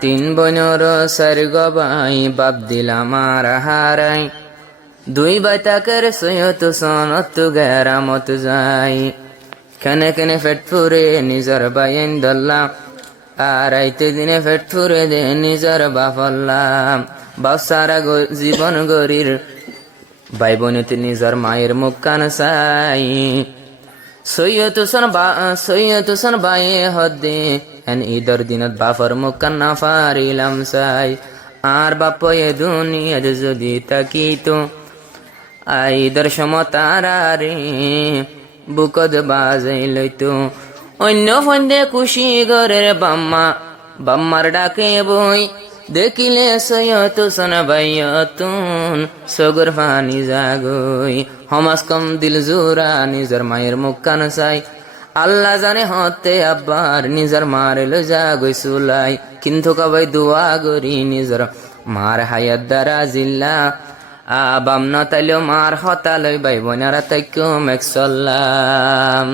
তিন বোনের চারি গবাই বাপ দিল আমার হারাই দুই বাইতাকের সৈয়ত সনত গেরামত যাই কেনে কেনে ফেট ফুরে নিজর বাইন দল্লাম আর আইতে দিনে ফেট ফুরে দে নিজর বাফল্লাম বাপ সারা জীবন গরির ভাই বোনতে নিজর মায়ের মুখ কান চাই সৈয়দ হোসেন বায়ে হদ্দে এন ঈদর দিনত বাপর মুখ কান্না ফারিলাম চাই আর বাপ এ দুনিয়াত যদি তাকিতো ঈদর সমতারা রে বুকদ বাজাই লইতো অন্য ফন্দে খুশি গরের বাম্মার ডাকে বই দেখিলে সৈয়দ হোসেন বাইয়তুন সগর ফানি জাগই হমাস কম দিল জোরা নিজর মায়ের মুখ কান চাই আল্লাহ জানে হতে আব্বার নিজর মারে লো জাগই সুলাই কিন্তু কবাই দোয়া গরি নিজর মার হায়াত দ্বারা জিল্লা বাম না তাইলেও মার হতা লই বাই বোনারা তাইকো মেকসল্লাম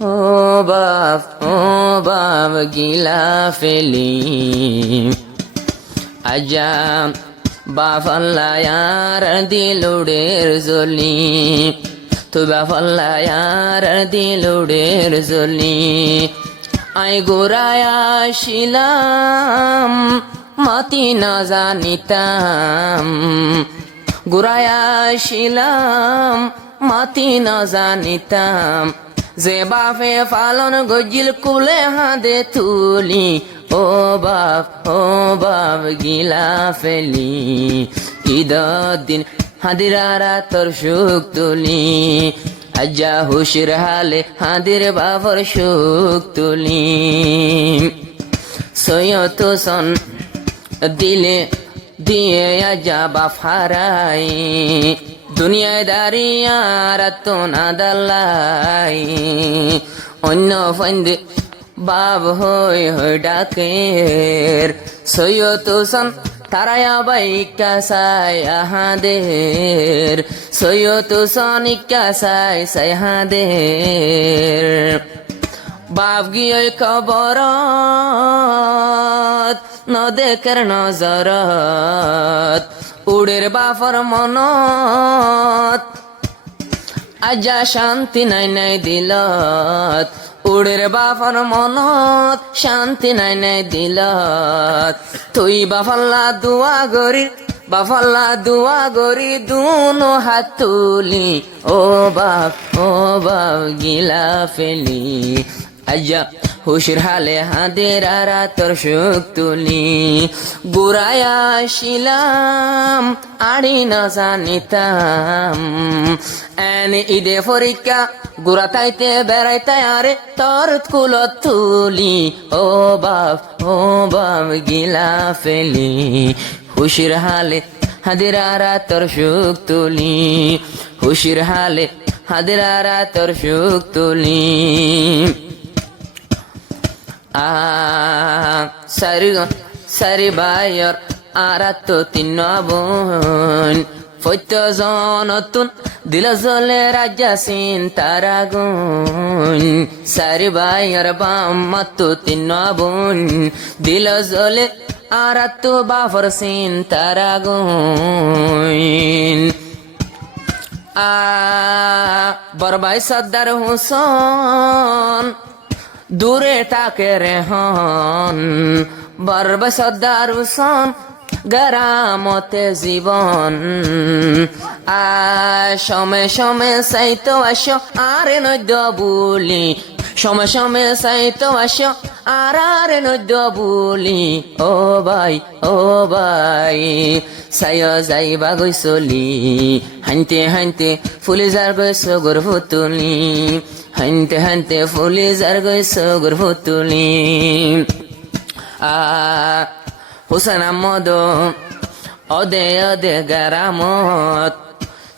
ও বাপ গিলা ফেলি আজা বাপ আল্লাহ ইয়ার দিলুড়ের জলি তুই বাপ আল্লাহ ইয়ার দিলুড়ের জলি আই গোরায়া শিলাম মাতি না জানিতাম গোরায়া শিলাম মাতি না জানিতাম যে বাপে পালন গজিল কুলে হাদে তুলি ও বাপ গিলা ফেলি ঈদর দিন হাদিরারা তোর সুখ তুলি আজ্জা হুশির হালে হাদির বাপর সুখ তুলি সৈয়দ হোসেন দিলে দিয়ে আজ্জা বাপ হারাই দুনিয়ায় দাঁড়িয়ার তো না দাল্লাই অন্য ফন্দে বাপ হই ডাকের সৈয়দ হোসেন তারায়া বাইকা সাই আহাদের সৈয়দ হোসেন ইকা সাই হাদের বাপ গিয়ে কবরত নদেকের নজরত উড়ের বাপর মনত আজা শান্তি নাই দিলত উড়ের বাপর মনত শান্তি নাই দিলত তুই বাফাল্লা দুয়া গরি দুনো হাত তুলি ও বাপ গিলা ফেলি আজা হুশির হালে হাদের আরা তোর সুখ তুলি গুরায়া শিলাম আড়ি না জানিতাম এন ঈদে পরীক্ষা গুড়া তাইতে বেড়াইতে আরে তোর কুলত তুলি ও বাপ গিলা ফেলি হুশির হালে হাদের আরা তোর সুখ তুলি হুশির হালে হাদের আরা তোর সুখ তুলি সারি বাইর আরা তো তিন বোন ফৈতজন নতুন দিল জলে রাজা সিন তারা গুন সারি বাইর বাম্মা তো তিন বোন দিল জলে আরা তো বাফর সিন তারা গুন বরবাই সর্দার হুসন দূরে তাকে রেহন বরব সর্দার হুসন গরামতে জীবন সমে সাইতো আসো আরে নদ্য বলি সমে সাইতো আসো আরে নদ্য বলি ও ভাই সাইয় যাইবা গৈছলি হানতে ফুলি যার গৈছ গর্ভ তুলি হানতে ফুলি যার গৈছ গর্ভ তুলি হুসেন আহমদ অদে গরামত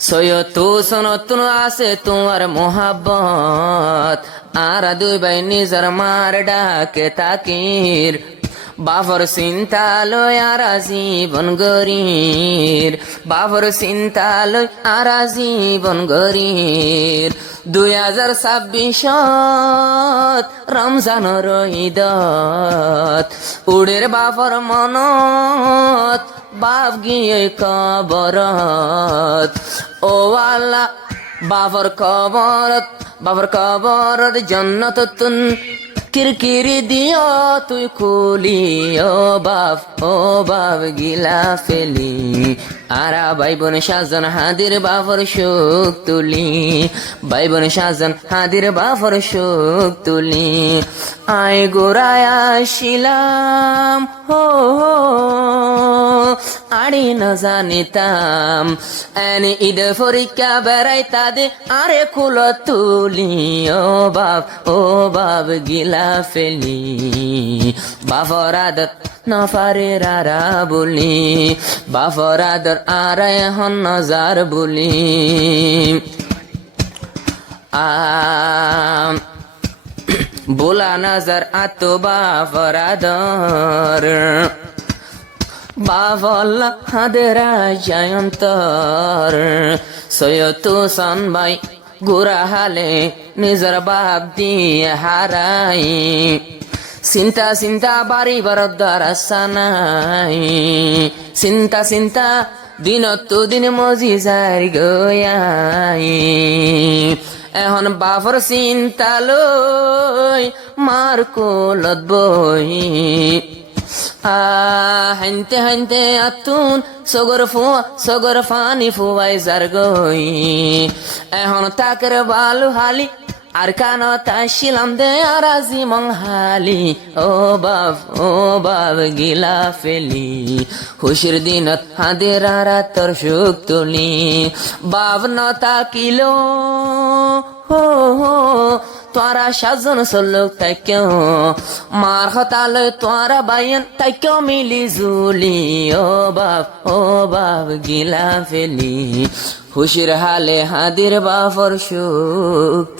সৈয়দ হোসেন নতুন আছে তোমার মোহাব্বত আর দুই ভাই নিজর মার ডাকে তাকির বাফর চিন্তা লয় আরা জীবন গরির, বাফর চিন্তা লয় আরা জীবন গরির। 2026 রমজানৰ ঈদত উড়ের বাফর মনত বাপ গিয়ে কবরত। ও আল্লাহ বাফর কবরত জন্নতুন কিরকিরি দিও তুই খুলি। ও বাপ গিলা ফেলি আরা ভাই বোন সাজন হাদির বাফর সুখ তুলি, ভাই বোন সাজন হাদির বাফর সুখ তুলি। আয় গোড়ায় আসিলাম হো আড়ি ন জানিতাম এনে ঈদ পরীক্ষা বেড়াই তাদে আরে কুল তুলি। ও বাপ গিলা ফেলি বাফর আদত নফারে রারা বলি, বাফর আদর আরে হন নজার বলি। বোলা নজর আতো বাফর আদর বাফল হাদেরা জয়ন্তর। সৈয়দু সন ভাই গুরা হালে নিজর বাপ দিয়ে হারাই, চিন্তা বাড়ি বরদার আসানাই। চিন্তা দিনত দিন মজি যাই গয়াই। এখন বাফর চিন্তা লই মার কোলত বই। হাইনতে আতুন সগর ফানি ফুয়াই যার গই। এখন তাকের বালু হালি আর কানো তাইছিলাম দে আরাজি মংহালি। ও বাপ গিলা ফেলি খুশির দিনত হাদের আরা তোর সুখ তুলি। বাপ ন তাকিল হো তোরা সাজন চলুক তাই কেউ মার হতালে তোরা বাইন তাই কেউ মিলি জুলি। ও বাপ গিলা ফেলি খুশির হালে হাদির বাফর সুখ।